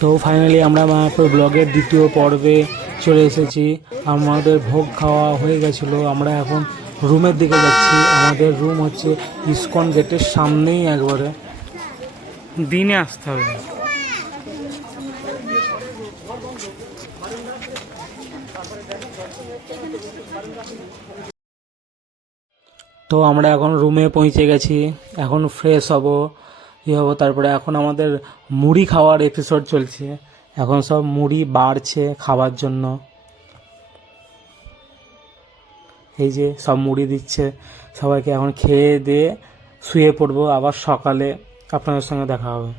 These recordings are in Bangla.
তো ফাইনালি আমরা মায়াপুর ব্লগের দ্বিতীয় পর্বে চলে এসেছি। আমাদের ভোগ খাওয়া হয়ে গেছিলো, আমরা এখন রুমের দিকে যাচ্ছি। আমাদের রুম হচ্ছে ইসকন গেটের সামনেই, একবারে দিনে আসতে হবে। তো আমরা এখন রুমে পৌঁছে গেছি, এখন ফ্রেশ হব, হবো। তারপরে এখন আমাদের মুড়ি খাওয়ার এপিসোড চলছে, এখন সব মুড়ি বাড়ছে খাবার জন্য। এই যে সব মুড়ি দিচ্ছে সবাইকে, এখন খেয়ে দিয়ে শুয়ে পড়বো, আবার সকালে আপনাদের সঙ্গে দেখা হবে।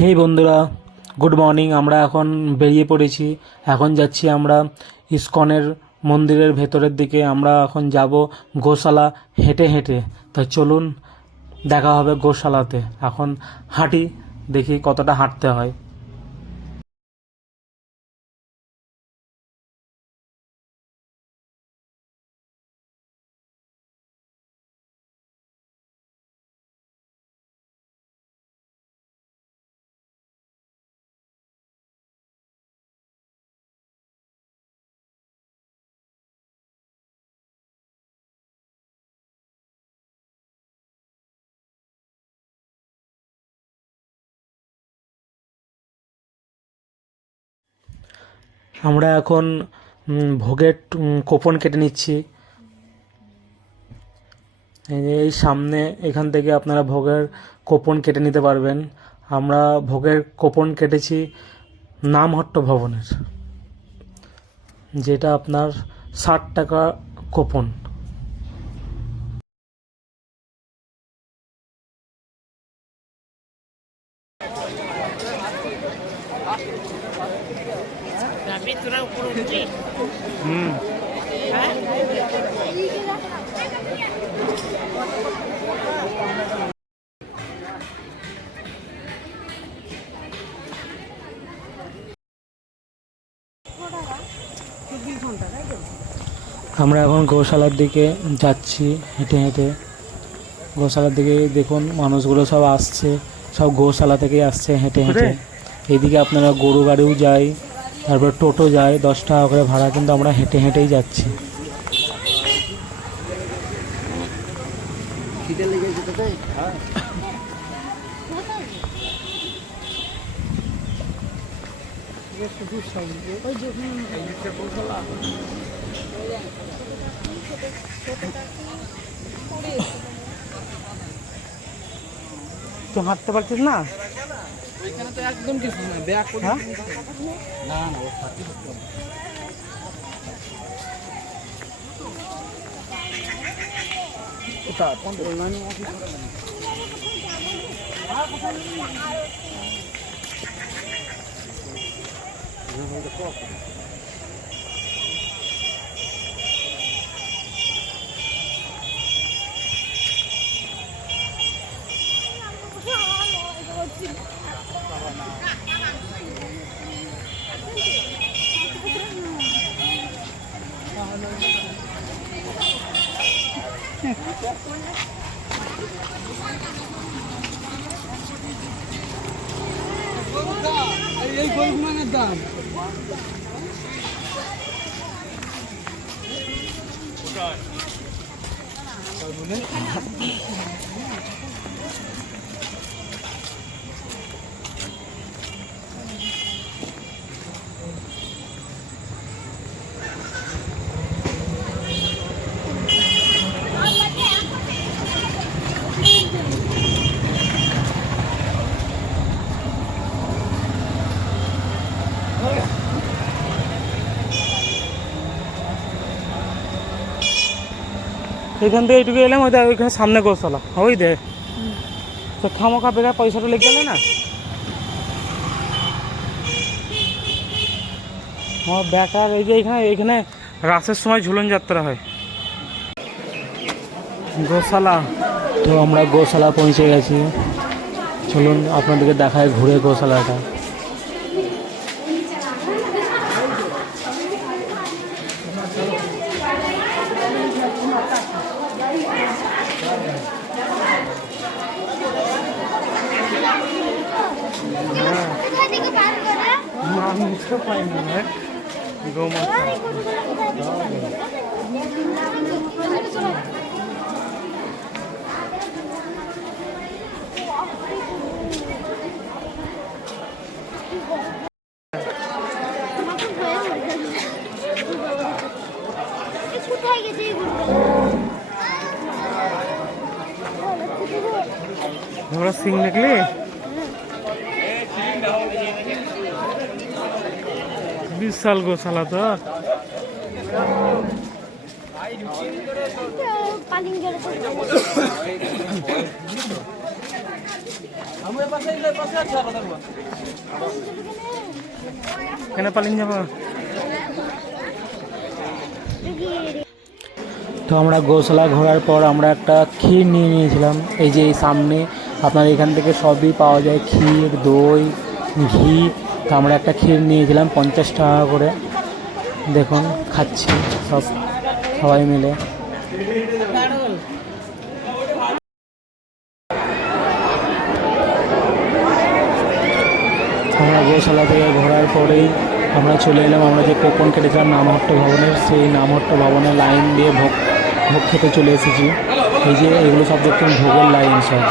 হেই বন্ধুরা, গুড মর্নিং। আমরা এখন বেরিয়ে পড়েছি, এখন যাচ্ছি আমরা ইসকনের মন্দিরের ভেতরের দিকে। আমরা এখন যাব গোশালা হেঁটে হেঁটে। তো চলুন দেখা হবে গোশালাতে। এখন হাঁটি, দেখি কতটা হাঁটতে হয়। আমরা এখন ভোগের কুপন কেটে নিচ্ছি। এই সামনে, এখান থেকে আপনারা ভোগের কুপন কেটে নিতে পারবেন। আমরা ভোগের কুপন কেটেছি নামহট্ট ভবনের, যেটা আপনার 60 টাকা কুপন। আমরা এখন গোশালার দিকে যাচ্ছি হেঁটে হেঁটে। গোশালার দিকে দেখুন, মানুষগুলো সব আসছে, সব গোশালা থেকেই আসছে হেঁটে হেঁটে। এইদিকে আপনারা গরু গাড়িও যায়, তারপর টোটো যায় 10 টাকা করে ভাড়া, কিন্তু আমরা হেঁটে হেঁটেই যাচ্ছি। তো হাঁটতে পারছিস না? ওইখানে তো একদম কিছু না, ব্যাগ করে না না, ও সাথী করতে ওটা অনলাইন অফিস এই গরুগুলোর দাম এখান থেকে এইটুকু এলাম, ওইখানে সামনে গোশালা, ওই দে। তো খামোখা বেকার পয়সাটা লেগে গেলে না। আমার বেকার। এই যে এইখানে রাসের সময় ঝুলন যাত্রা হয়। গোশালা। তো আমরা গোশালা পৌঁছে গেছি, চলুন আপনাদেরকে দেখায় ঘুরে গোশালাটা। কোথায় গেছে আমরা সিং দেখলে বিশাল গোশালা তো। কেন পালিং যাব? তো আমরা গোশালা ঘোরার পর আমরা একটা ক্ষীর নিয়ে নিয়েছিলাম। এই যে এই সামনে আপনার এখান থেকে সবই পাওয়া যায়, ক্ষীর, দই, ঘি। তো আমরা একটা ক্ষীর নিয়েছিলাম 50 টাকা করে। দেখুন খাচ্ছি সবাই মিলে। আমরা গোশালা থেকে ঘোরার পরেই আমরা চলে এলাম, আমরা যে কুপন কেটেছিলাম নামহট্ট ভবনের, সেই নামহট্ট ভবনের লাইন দিয়ে ভোগ খেতে চলে এসেছি। এই যে এগুলো সব দেখুন ভোগের লাইন সব।